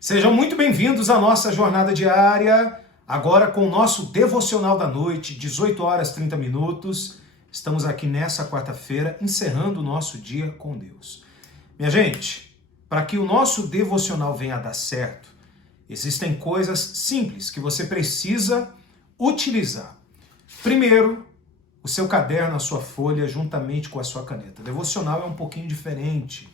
Sejam muito bem-vindos à nossa jornada diária, agora com o nosso devocional da noite, 18 horas 30 minutos. Estamos aqui nessa quarta-feira, encerrando o nosso dia com Deus. Minha gente, para que o nosso devocional venha a dar certo, existem coisas simples que você precisa utilizar. Primeiro, o seu caderno, a sua folha, juntamente com a sua caneta. Devocional é um pouquinho diferente.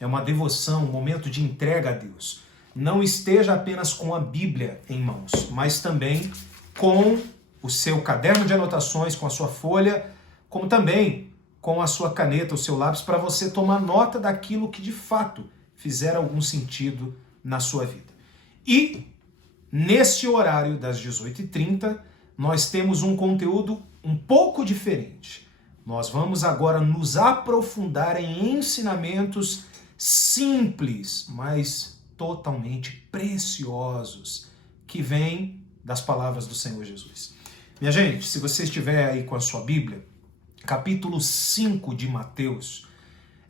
É uma devoção, um momento de entrega a Deus. Não esteja apenas com a Bíblia em mãos, mas também com o seu caderno de anotações, com a sua folha, como também com a sua caneta, o seu lápis, para você tomar nota daquilo que de fato fizer algum sentido na sua vida. E neste horário das 18h30, nós temos um conteúdo um pouco diferente. Nós vamos agora nos aprofundar em ensinamentos simples, mas totalmente preciosos, que vêm das palavras do Senhor Jesus. Minha gente, se você estiver aí com a sua Bíblia, capítulo 5 de Mateus,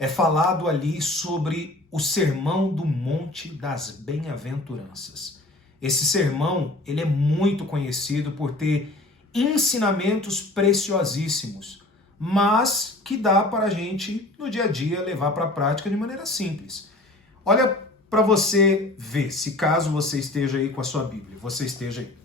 é falado ali sobre o Sermão do Monte das Bem-aventuranças. Esse sermão, ele é muito conhecido por ter ensinamentos preciosíssimos, mas que dá para a gente, no dia a dia, levar para a prática de maneira simples. Olha para você ver, se caso você esteja aí com a sua Bíblia, você esteja aí.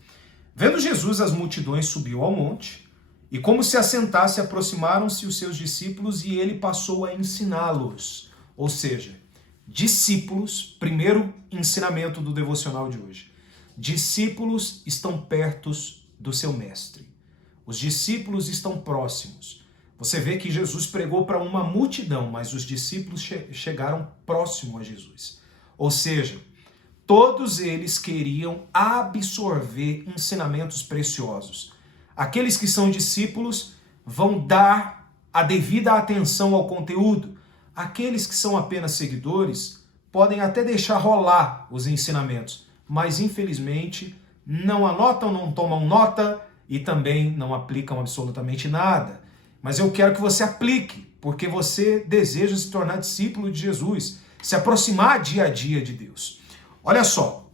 Vendo Jesus, as multidões subiu ao monte, e como se assentasse, aproximaram-se os seus discípulos, e ele passou a ensiná-los. Ou seja, discípulos, primeiro ensinamento do devocional de hoje. Discípulos estão perto do seu mestre. Os discípulos estão próximos. Você vê que Jesus pregou para uma multidão, mas os discípulos chegaram próximo a Jesus. Ou seja, todos eles queriam absorver ensinamentos preciosos. Aqueles que são discípulos vão dar a devida atenção ao conteúdo. Aqueles que são apenas seguidores podem até deixar rolar os ensinamentos, mas infelizmente não anotam, não tomam nota e também não aplicam absolutamente nada. Mas eu quero que você aplique, porque você deseja se tornar discípulo de Jesus, se aproximar dia a dia de Deus. Olha só,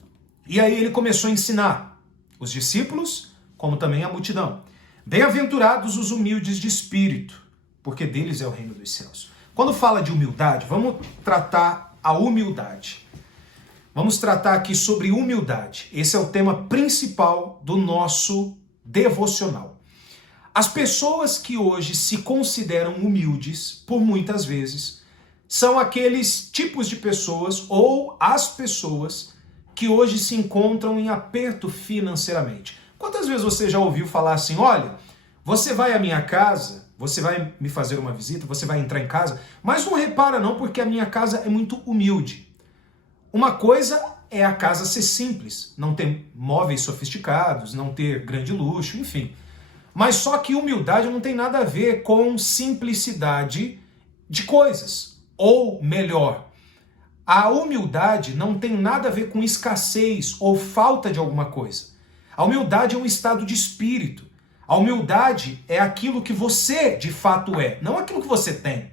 e aí ele começou a ensinar os discípulos, como também a multidão. Bem-aventurados os humildes de espírito, porque deles é o reino dos céus. Quando fala de humildade, vamos tratar a humildade. Vamos tratar aqui sobre humildade. Esse é o tema principal do nosso devocional. As pessoas que hoje se consideram humildes, por muitas vezes, são aqueles tipos de pessoas ou as pessoas que hoje se encontram em aperto financeiramente. Quantas vezes você já ouviu falar assim, olha, você vai à minha casa, você vai me fazer uma visita, você vai entrar em casa, mas não repara não, porque a minha casa é muito humilde. Uma coisa é a casa ser simples, não ter móveis sofisticados, não ter grande luxo, enfim. Mas só que humildade não tem nada a ver com simplicidade de coisas. Ou melhor, a humildade não tem nada a ver com escassez ou falta de alguma coisa. A humildade é um estado de espírito. A humildade é aquilo que você de fato é, não aquilo que você tem.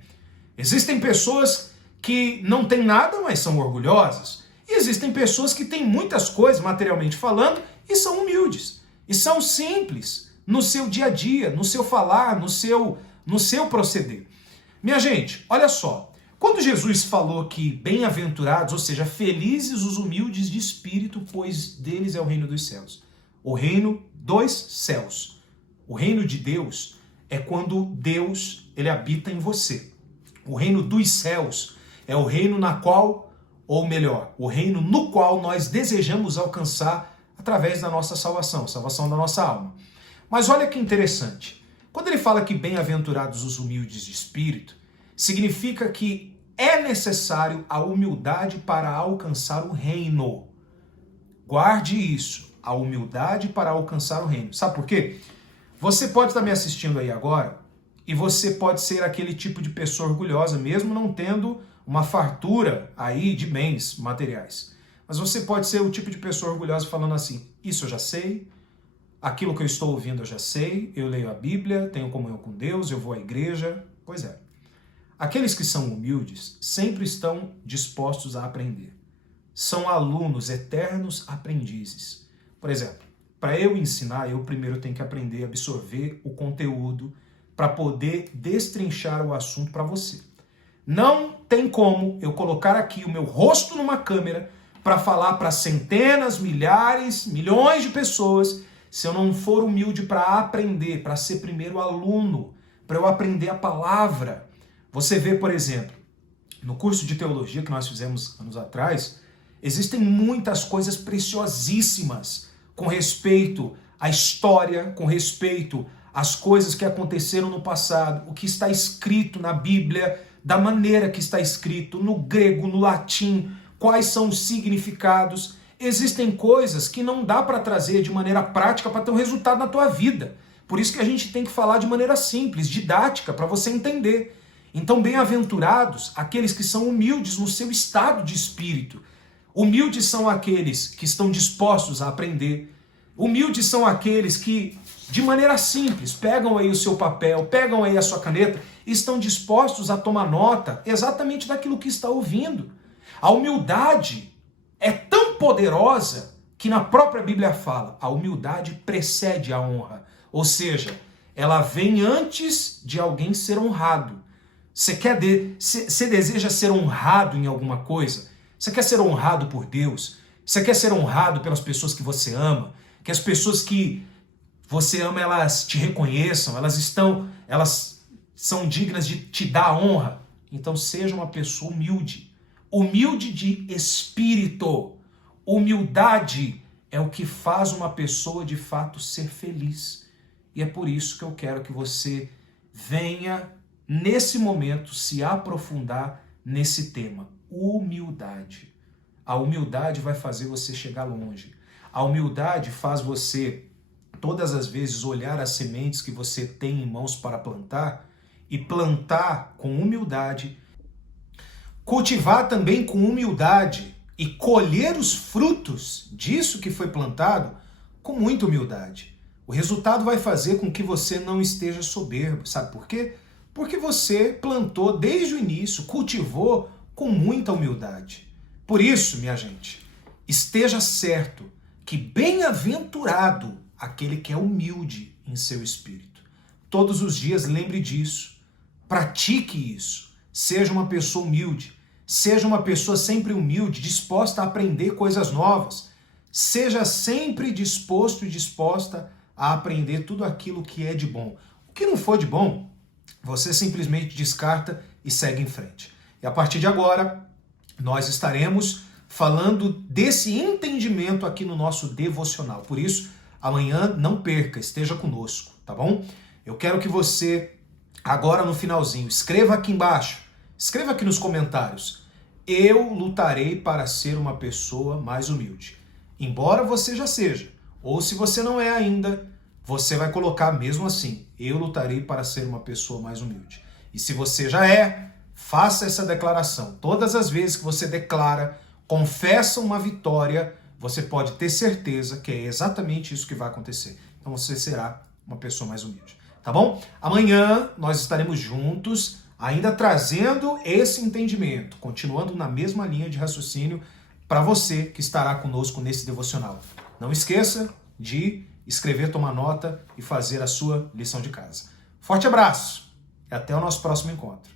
Existem pessoas que não têm nada, mas são orgulhosas. E existem pessoas que têm muitas coisas, materialmente falando, e são humildes. E são simples no seu dia a dia, no seu falar, no seu proceder. Minha gente, olha só. Quando Jesus falou que bem-aventurados, ou seja, felizes os humildes de espírito, pois deles é o reino dos céus. O reino dos céus. O reino de Deus é quando Deus ele habita em você. O reino dos céus é o reino na qual, ou melhor, o reino no qual nós desejamos alcançar através da nossa salvação, salvação da nossa alma. Mas olha que interessante. Quando ele fala que bem-aventurados os humildes de espírito, significa que é necessário a humildade para alcançar o reino. Guarde isso, a humildade para alcançar o reino. Sabe por quê? Você pode estar me assistindo aí agora e você pode ser aquele tipo de pessoa orgulhosa, mesmo não tendo uma fartura aí de bens materiais. Mas você pode ser o tipo de pessoa orgulhosa falando assim, isso eu já sei, aquilo que eu estou ouvindo eu já sei, eu leio a Bíblia, tenho comunhão com Deus, eu vou à igreja. Pois é. Aqueles que são humildes sempre estão dispostos a aprender. são alunos, eternos aprendizes. Por exemplo, para eu ensinar, eu primeiro tenho que aprender a absorver o conteúdo para poder destrinchar o assunto para você. Não tem como eu colocar aqui o meu rosto numa câmera para falar para centenas, milhares, milhões de pessoas se eu não for humilde para aprender, para ser primeiro aluno, para eu aprender a palavra. Você vê, por exemplo, no curso de teologia que nós fizemos anos atrás, existem muitas coisas preciosíssimas com respeito à história, com respeito às coisas que aconteceram no passado, o que está escrito na Bíblia, da maneira que está escrito, no grego, no latim, quais são os significados. Existem coisas que não dá para trazer de maneira prática para ter um resultado na tua vida. Por isso que a gente tem que falar de maneira simples, didática, para você entender. Então, bem-aventurados aqueles que são humildes no seu estado de espírito. Humildes são aqueles que estão dispostos a aprender. Humildes são aqueles que, de maneira simples, pegam aí o seu papel, pegam aí a sua caneta e estão dispostos a tomar nota exatamente daquilo que está ouvindo. A humildade é tão poderosa que na própria Bíblia fala, a humildade precede a honra. Ou seja, ela vem antes de alguém ser honrado. Você deseja ser honrado em alguma coisa? Você quer ser honrado por Deus? Você quer ser honrado pelas pessoas que você ama? Que as pessoas que você ama, elas te reconheçam, elas são dignas de te dar honra? Então seja uma pessoa humilde. Humilde de espírito. Humildade é o que faz uma pessoa de fato ser feliz. E é por isso que eu quero que você venha, nesse momento, se aprofundar nesse tema. Humildade. A humildade vai fazer você chegar longe. A humildade faz você, todas as vezes, olhar as sementes que você tem em mãos para plantar e plantar com humildade, cultivar também com humildade e colher os frutos disso que foi plantado com muita humildade. O resultado vai fazer com que você não esteja soberbo. Sabe por quê? Porque você plantou desde o início, cultivou com muita humildade. Por isso, minha gente, esteja certo que bem-aventurado aquele que é humilde em seu espírito. Todos os dias lembre disso, pratique isso, seja uma pessoa humilde, seja uma pessoa sempre humilde, disposta a aprender coisas novas, seja sempre disposto e disposta a aprender tudo aquilo que é de bom. O que não for de bom, você simplesmente descarta e segue em frente. E a partir de agora, nós estaremos falando desse entendimento aqui no nosso devocional. Por isso, amanhã não perca, esteja conosco, tá bom? Eu quero que você, agora no finalzinho, escreva aqui embaixo, escreva aqui nos comentários: eu lutarei para ser uma pessoa mais humilde. Embora você já seja, ou se você não é ainda, você vai colocar mesmo assim: eu lutarei para ser uma pessoa mais humilde. E se você já é, faça essa declaração. Todas as vezes que você declara, confessa uma vitória, você pode ter certeza que é exatamente isso que vai acontecer. Então você será uma pessoa mais humilde. Tá bom? Amanhã nós estaremos juntos, ainda trazendo esse entendimento, continuando na mesma linha de raciocínio para você que estará conosco nesse devocional. Não esqueça de escrever, tomar nota e fazer a sua lição de casa. Forte abraço e até o nosso próximo encontro.